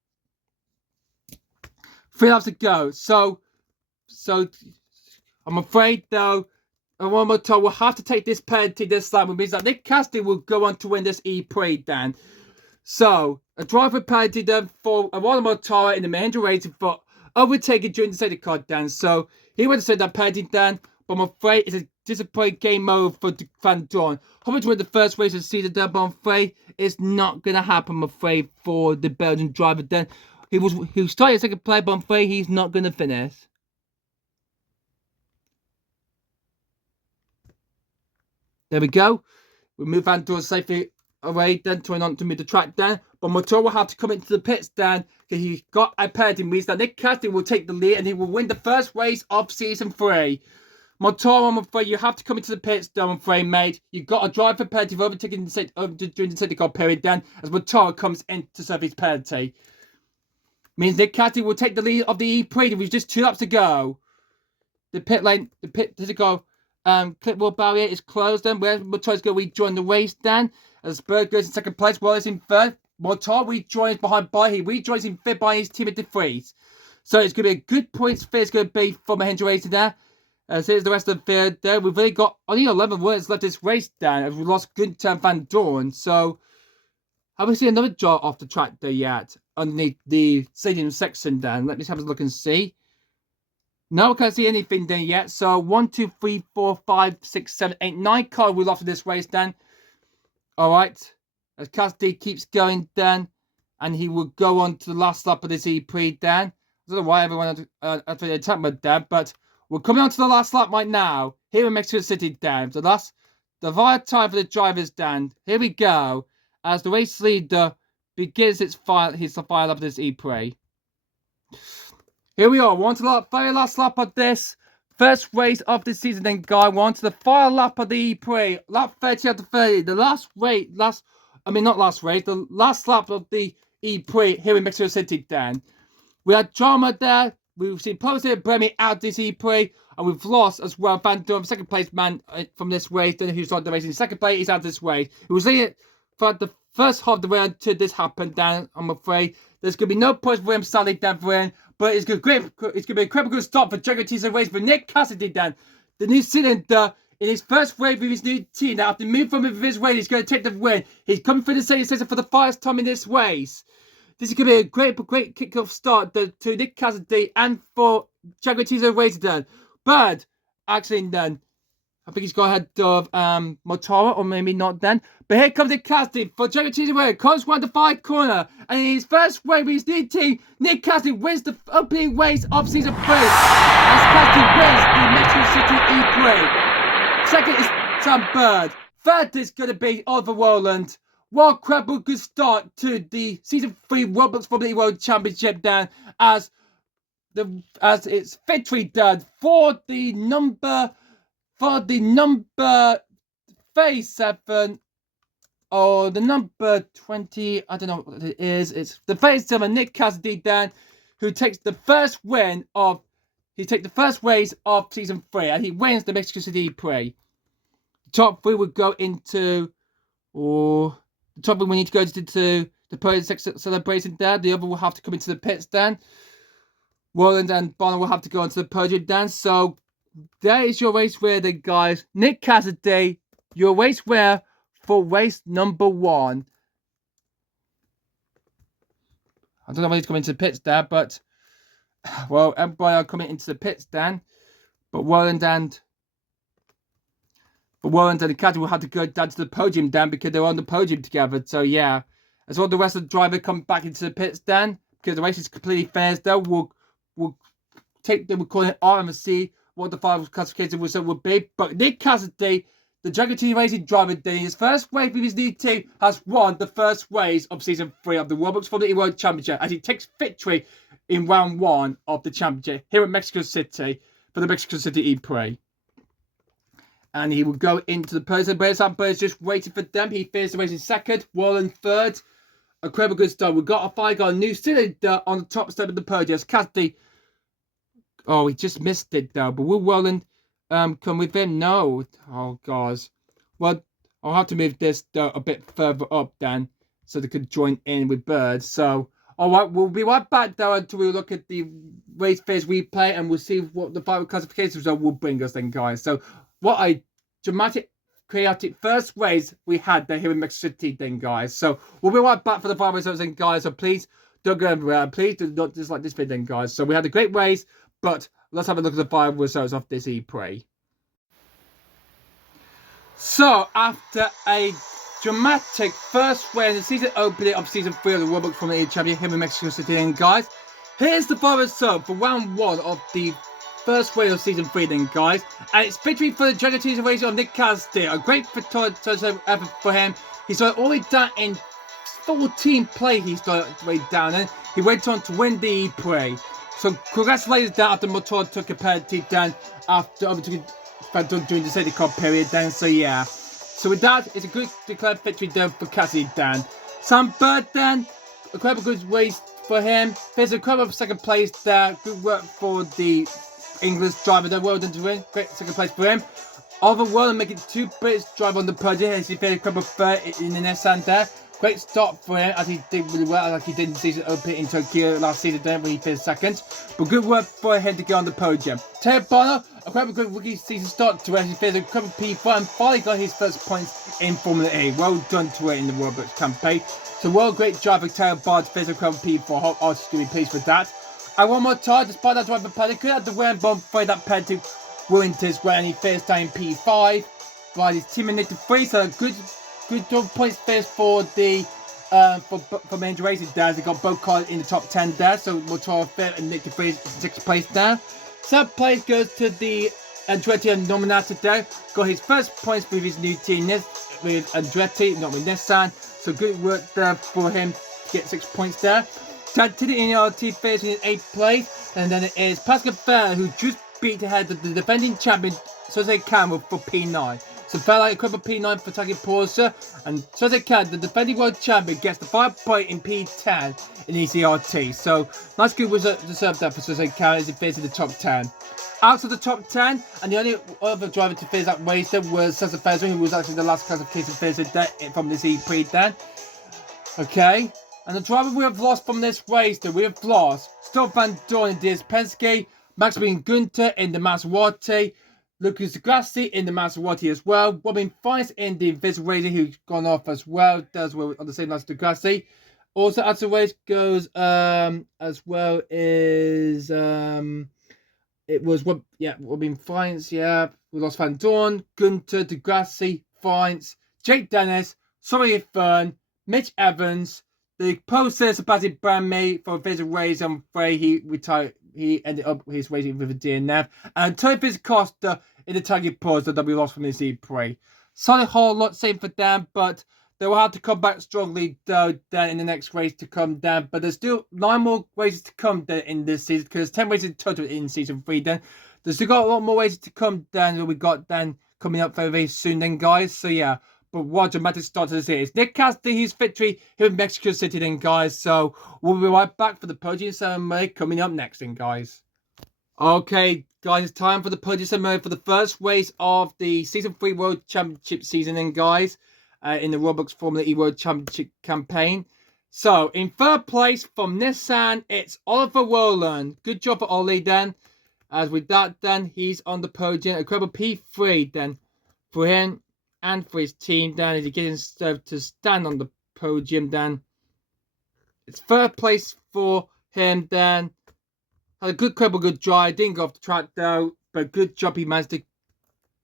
3 laps to go. So I'm afraid though, one more time, we'll have to take this penalty this lap, which means that Nick Cassidy will go on to win this E-Prix, Dan. So, a driver penalty then for one more time in the Mahindra Racing for overtaking during the safety car, Dan. So, he would have said that penalty, Dan, but I'm afraid it's a disappointing game over for Van Dorn. Hoping to win the first race of the season, Dan, but I'm afraid it's not going to happen, I'm afraid, for the Belgian driver, Dan. He was starting second place, but I'm afraid he's not going to finish. There we go. We move Van Dorn safely away, then trying on to move the track down. But Motor will have to come into the pits, Dan, because he's got a penalty. Means that Nick Cassidy will take the lead and he will win the first race of season 3. Motor, I'm afraid you have to come into the pits, Dan, I'm afraid, mate. You've got a driver penalty for overtaking during the safety car period, Dan, as Motor comes in to serve his penalty. Means Nick Cassidy will take the lead of the E-Prix with just 2 laps to go. The pit safety car clipboard barrier is closed, then where Motor's going to rejoin the race, Dan. As Bird goes in second place, Wallace in third. Motor rejoins behind he rejoins in fifth by his team at De Vries. So it's going to be a good points fit. It's going to be for Mahindra Racing there. As here's the rest of the field there. We've really got only 11 words left this race, Dan, as we lost Gunther Van Dorn. So have we seen another draw off the track there yet? Underneath the stadium section, Dan. Let me just have a look and see. No, I can't see anything there yet. So 1, 2, 3, 4, 5, 6, 7, 8, 9 cars we lost in this race, Dan. Alright. As Cassidy keeps going, Dan. And he will go on to the last lap of this E-Prix, Dan. I don't know why everyone had to attack with Dan, but we're coming on to the last lap right now. Here in Mexico City, Dan. The final time for the drivers, Dan. Here we go. As the race leader begins his final lap of this E-Prix. Here we are. We're on to the very last lap of this first race of the season, then, guy. We're on to the final lap of the E-Prix. Lap 30 out of 30. The last lap of the E-Prix here in Mexico City, Dan. We had drama there. we've seen Posey and Bremy out this E-Prix, and we've lost as well. Van Dorn, second place man from this race, then who's on the race in second place, he's out this race. It was it for the first half of the round until this happened, Dan. I'm afraid there's going to be no points for him, sadly, Dan, for him. But it's going to be a incredible good start for Jaguar Teaser race for Nick Cassidy, Dan. The New Zealander in his first wave with his new team. Now, after moving from his race, he's going to take the win. He's coming through the second season for the first time in this race. This is going to be a great kick-off start to Nick Cassidy and for Jaguar Teaser race, Dan. But, actually, Dan, I think he's got ahead of Motoro, or maybe not then. But here comes Nick Cassidy for Jaguar Teaser race. Comes round the 5 corner. And in his first wave with his new team, Nick Cassidy wins the opening race of Season 3. As Cassidy wins the Mexico City E-Prix. Second is Sam Bird. Third is going to be Oliver Rowland. What incredible good start to the Season 3 Roblox Formula E World Championship, Dan, as its victory, Dan, for the number 37 or the number 20, I don't know what it is. It's the 37 Nick Cassidy, Dan, who takes the first win of race of Season 3, and he wins the Mexico City E-Prix. Top 3 would go into, the top 3 we need to go into the podium celebration, Dan. The other will have to come into the pits, Dan. Roland and Bonner will have to go onto the podium, Dan. So there is your race winner, then, guys. Nick Cassidy, your race winner for race number 1. I don't know when he's coming into the pits, Dan, but well, everybody are coming into the pits, Dan. But Roland and the Cassidy will have to go down to the podium, Dan, because they're on the podium together. So yeah, as well, the rest of the driver come back into the pits, Dan, because the race is completely fair. We'll call it R and see what the final classification result would be. But Nick Cassidy, the Jaguar Team Racing driver, in his first wave with his new team, has won the first race of Season 3 of the Roblox Formula E World Championship, as he takes victory in round 1 of the championship here in Mexico City for the Mexico City E-Prix. And he will go into the podium. But Sam Bird is just waiting for them. He finished the race in second, Warren third. A incredible good start. We've got a New Zealander on the top step of the podium. Cassidy, oh, he just missed it though. But will Roland come with him? No. Oh, guys. Well, I'll have to move this a bit further up, Dan, so they could join in with Bird. So, all right, we'll be right back, though, until we look at the race phase replay, and we'll see what the final classification result will bring us then, guys. So, what a dramatic, chaotic first race we had there here in Mexico City then, guys. So, we'll be right back for the final results then, guys. So, please don't go everywhere. Please do not dislike this video then, guys. So, we had a great race, but let's have a look at the final results of this E-Prix. So, after a dramatic first win in the season opening of Season 3 of the Roblox Formula E Champion here in Mexico City, then, guys, here's the final result for round 1 of the first wave of Season 3 then, guys. And it's victory for the Jaguar Teaser race of Nick Cassidy. A great effort for him. He started all the way down in 14th place. He started all the way down, and he went on to win the E-Prix. So congratulations down after Motor took a penalty down after during the safety car period, Dan. So yeah. So with that, it's a good declared victory down for Cassidy, Dan. Sam Bird, Dan, a quite a good race for him. There's a quite a second place there. Good work for the English driver there. Well done to win. Great second place for him. Oliver Rowland making 2 British drive on the podium as he finished a couple of third in the Nissan there. Great start for him as he did really well, like he did in the season opening in Tokyo last season, when he finished second. But good work for him to get on the podium. Taylor Bonner, a quite good rookie season start to where he finished a couple of P4 and finally got his first points in Formula E. Well done to it in the Roblox campaign. So well, great job for Taylor Bonner to finish a couple of P4. Hope Artist to be pleased with that. And one more time, despite that driver penalty, could have the win bomb for that penalty Winters when he finished down in P5. While his team in Nick 3, so good points first for the for Major Racing there. They got both cars in the top 10 there, so Motor 5th and Nick 3 is 6th place there. 7th place goes to the Andretti and Nominated there. Got his first points with his new team with Andretti, not with Nissan. So good work there for him to get 6 points there. Tantini in our team finishing in 8th place, and then it is Pascal Fair who just beat ahead of the defending champion Jose Campbell for P9. So fell like equivalent P9 for attacking Porsche, and so they can, the defending world champion gets the 5 point in P10 in ECRT. So nice good result deserved that for Suzuka as he finished in the top 10. Out of the top 10, and the only other driver to finish that race there was Cesar Ferrer, who was actually the last classification finisher from this E-PRIX then. Okay, and the driver we have lost from this race that we have lost, Stoff Van Dorn in DS Penske, Maximilian Günther in the Maserati, Lucas Grassi in the Maserati as well, Robin Fines in the Invisible Racing, who's gone off as well, does well on the same line as Grassi. Also, as the race goes, as well is, it was, Robin Fines, yeah, we lost Van Dorn, Günther, Degrassi, Fines, Jake Dennis, Sorry Fern, Mitch Evans, the poster Sebastian Brandmate for Visa Race on Frey. He retired. He ended up his racing with a DNF. And Tony Costa in the target pause that we lost from his E-PRIX. Solid whole lot same for them, but they will have to come back strongly though then in the next race to come down. But there's still 9 more races to come then in this season, because 10 races in total in season 3 then. There's still got a lot more races to come down that we got then coming up very, very soon then, guys. So yeah. But what a dramatic start to the series. Nick Cassidy, his victory here in Mexico City then, guys. So we'll be right back for the podium ceremony coming up next then, guys. Okay, guys, it's time for the podium ceremony for the first race of the Season 3 World Championship season then, guys. In the Roblox Formula E World Championship campaign. So, in third place from Nissan, it's Oliver Rowland. Good job for Ollie then. As with that then, he's on the podium. Incredible P3 then for him. And for his team, Dan, as he gets himself to stand on the podium, Dan. It's third place for him, Dan. Had a good good drive. Didn't go off the track, though. But good job, he managed to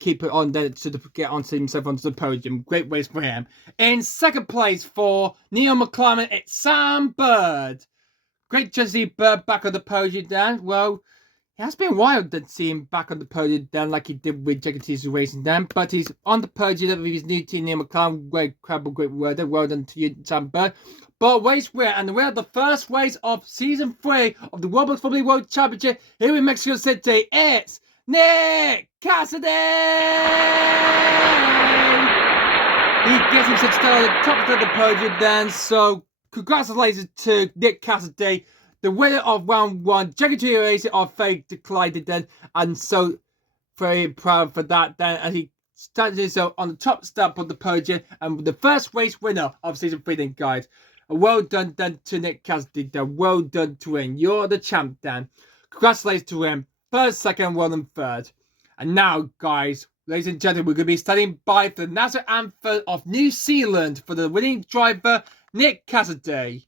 keep it on there to get onto himself onto the podium. Great race for him. In second place for Neil McLaren, it's Sam Bird. Great to see Bird back on the podium, Dan. Well, it has been wild to see him back on the podium then, like he did with Jaguar Racing then. But he's on the podium with his new team, Neil McLaren. Great, incredible, great word. Well done to you, Sam Bird. But race winner, and we're at the first race of Season 3 of the Roblox Formula World Championship here in Mexico City. It's Nick Cassidy! He gets himself started at the top of the podium then. So, congratulations to Nick Cassidy, the winner of round 1, Jaguar Racing are very declined then, and so very proud for that then, as he stands himself on the top step of the podium and the first race winner of Season 3 then, guys. Well done then to Nick Cassidy then. Well done to him. You're the champ then. Congratulations to him. First, second, well done third. And now, guys, ladies and gentlemen, we're going to be standing by for the national anthem of New Zealand for the winning driver, Nick Cassidy.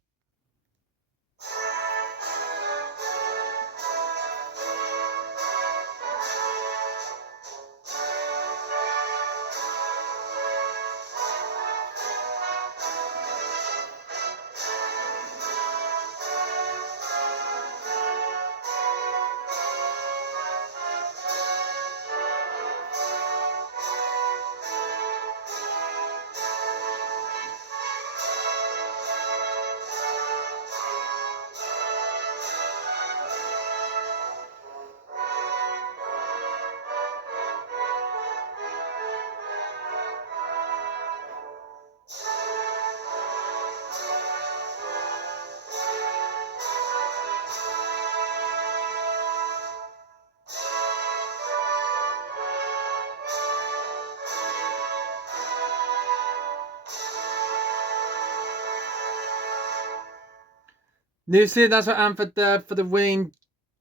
New Zealand national anthem there for the winning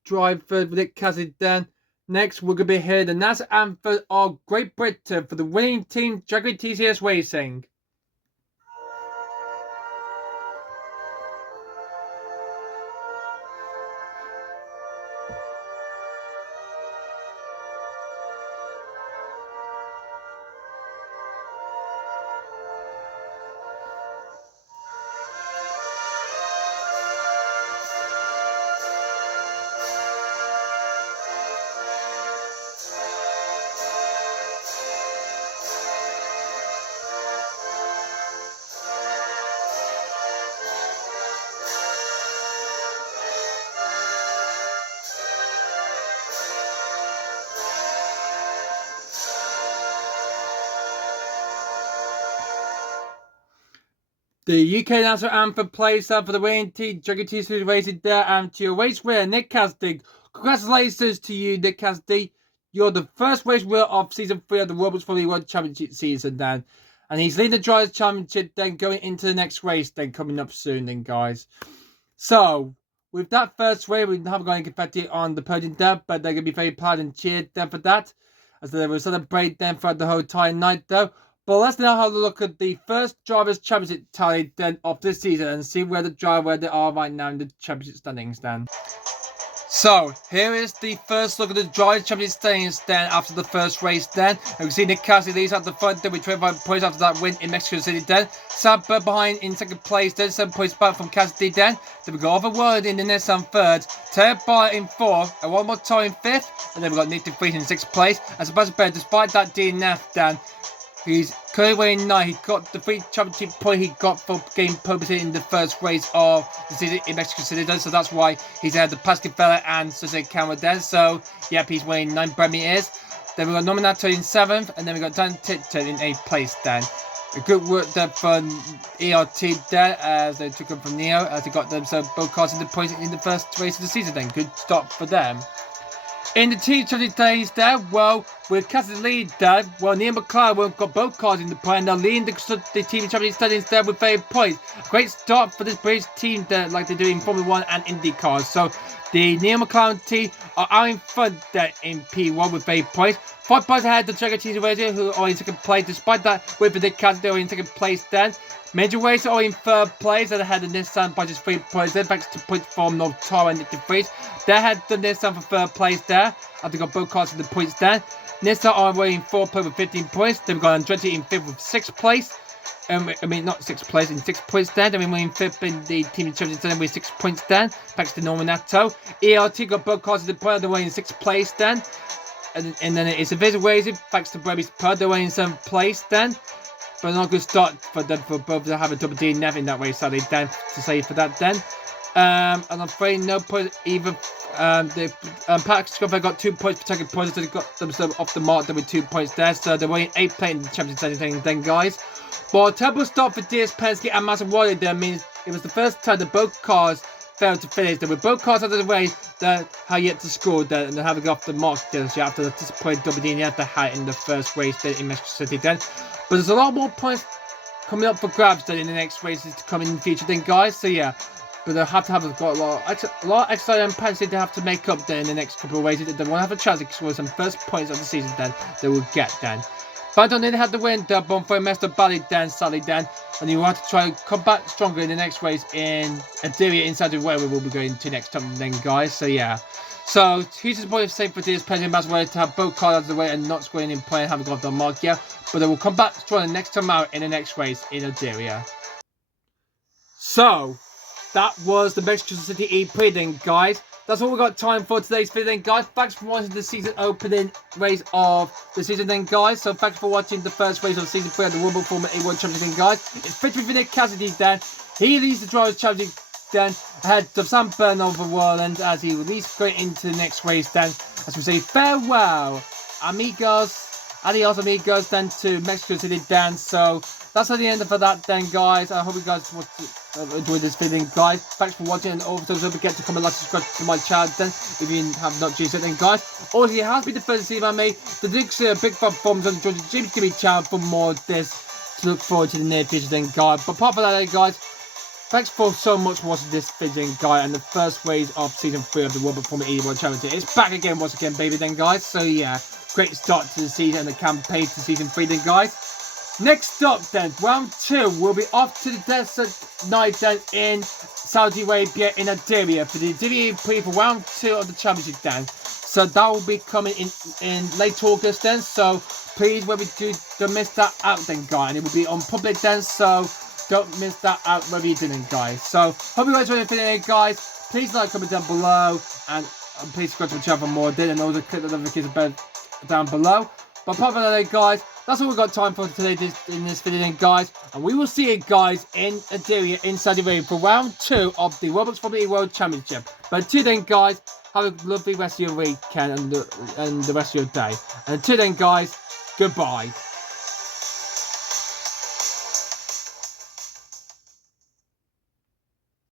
driver, Nick Cassidy then. Next, we're going to be hearing the national anthem of Great Britain for the winning team, Jaguar TCS Racing. The UK national anthem plays for the winning team, Dragon Team who rated there, and to your race winner, Nick Cassidy. Congratulations to you, Nick Cassidy. You're the first race winner of season 3 of the Roblox Formula 1 Championship season then. And he's leading the Drivers' Championship then going into the next race then coming up soon then, guys. So, with that first race, we haven't got any confetti on the podium there, but they're going to be very proud and cheered then for that. As they will celebrate them throughout the whole entire night though. But let's now have a look at the first Drivers' Championship tally then of this season and see where they are right now in the championship standings then. So, here is the first look at the Drivers' Championship standings then after the first race then. And we can see Nick Cassidy leads at the front then with 25 points after that win in Mexico City then. Sam Bird behind in second place then, 7 points back from Cassidy then. Then we got Overworld in the Nissan third, Ted Bar in fourth, and one more time in fifth. And then we got Nick DeFries in sixth place. And Sebastian Bird, despite that DNF then, he's currently weighing 9. He got the free championship point he got for getting pole position in the first race of the season in Mexico City. So that's why he's ahead of Pascal Fella and Jose Camera then. So, yep, he's weighing 9 brand meters. Then we got Nominato in 7th. And then we got Dan Tipton in 8th place then. A good work there from ERT there as they took him from Neo as they got themselves both cars in the points in the first race of the season then. Good start for them. In the team championship days there, well, with Cassidy lead there, well, Neil McLaren got both cars in the point and they're leading the team championship standings there with 8 points. Great start for this British team there, like they do in Formula 1 and Indy cars. So, the Neil McLaren team are out in front there in P1 with 8 points. 5 points ahead of the Dragon Team Radio, who are in second place. Despite that, with Nick Cassidy are in second place then. Major Race are in third place and ahead of Nissan by just 3 points. Then back to points from Notara and Nick DeFries. They're ahead of Nissan for third place there. After got both cars in the points there. Nissan are away in 4th place with 15 points. Then we've got Andretti in 5th with 6th place. Not 6th place, in 6 points then. Then we're in 5th in the team championship with 6 points then. Back to Nominato. ERT got both cars in the point. They're away in 6th place then. And then it's a Visual Racing, thanks to Brevis Pud, they're in 7th place then. But not a good start for them for both to have a double DNF in that race, sadly, then, to say for that then. And I'm afraid no points either. Patrick got 2 points for taking points, so they got themselves off the mark there with 2 points there. So they're winning 8 playing in the championship then, guys. But a terrible start for DS Penske and Maserati there means it was the first time that both cars failed to finish. There were both cars out of the way that had yet to score there and they haven't got off the mark there after the disappointing double DNF they had in the first race there in Mexico City then. But there's a lot more points coming up for grabs then in the next races to come in the future then, guys. So yeah, but they'll have to have got a lot of extra impacts they have to make up there in the next couple of races. They won't have a chance to score some first points of the season then they will get then. But I don't need to have the win there, Bonfire Master Bally then, sadly then. And you want to try and come back stronger in the next race in Adiria inside of where we will be going to next time then, guys. So yeah. So here's his point of safe for this President Maserati to have both cars out of the way and not scoring in play and haven't got the mark yet. But they will come back stronger next time out in the next race in Adiria. So that was the Mexico City E-PRIX then, guys. That's all we got time for today's video then, guys. Thanks for watching the season opening race of the season then, guys. So thanks for watching the first race of season 3 of the World Formula E1 Championship then, guys. It's victory for Nick Cassidy then. He leads the Drivers' Championship then ahead of Sam Byrne of the world, and as he released going into the next race then, as we say farewell, amigos, adios amigos then to Mexico City then. So that's at the end of that then, guys. I hope you guys enjoyed this video, guys. Thanks for watching, and also don't forget to comment, like, subscribe to my channel then if you have not used it then, guys. Also, it has been the first video I made. The links are a big fun thumbs on the Jimmy Jimmy channel for more of this to look forward to the near future then, guys. But apart from that, guys, thanks for so much for watching this video, guys, and the first race of season 3 of the World Formula E1 Championship. It's back again once again, baby then, guys. So yeah, great start to the season and the campaign to season 3 then, guys. Next up then, round 2 will be off to the desert night then in Saudi Arabia in Adiria for the Adiria E-PRIX for round 2 of the championship then. So that will be coming in late August then. So please, when we don't miss that out then, guys. And it will be on public then. So don't miss that out whether you didn't, guys. So hope you guys enjoyed the video, guys. Please like, comment down below, and please subscribe to the channel for more. And also click the notification bell down below. But apart from that, guys, that's all we've got time for today in this video, guys. And we will see you guys in Adiria in Saudi Arabia for round 2 of the Roblox Formula E World Championship. But until then, guys, have a lovely rest of your weekend and the rest of your day. And until then, guys, goodbye.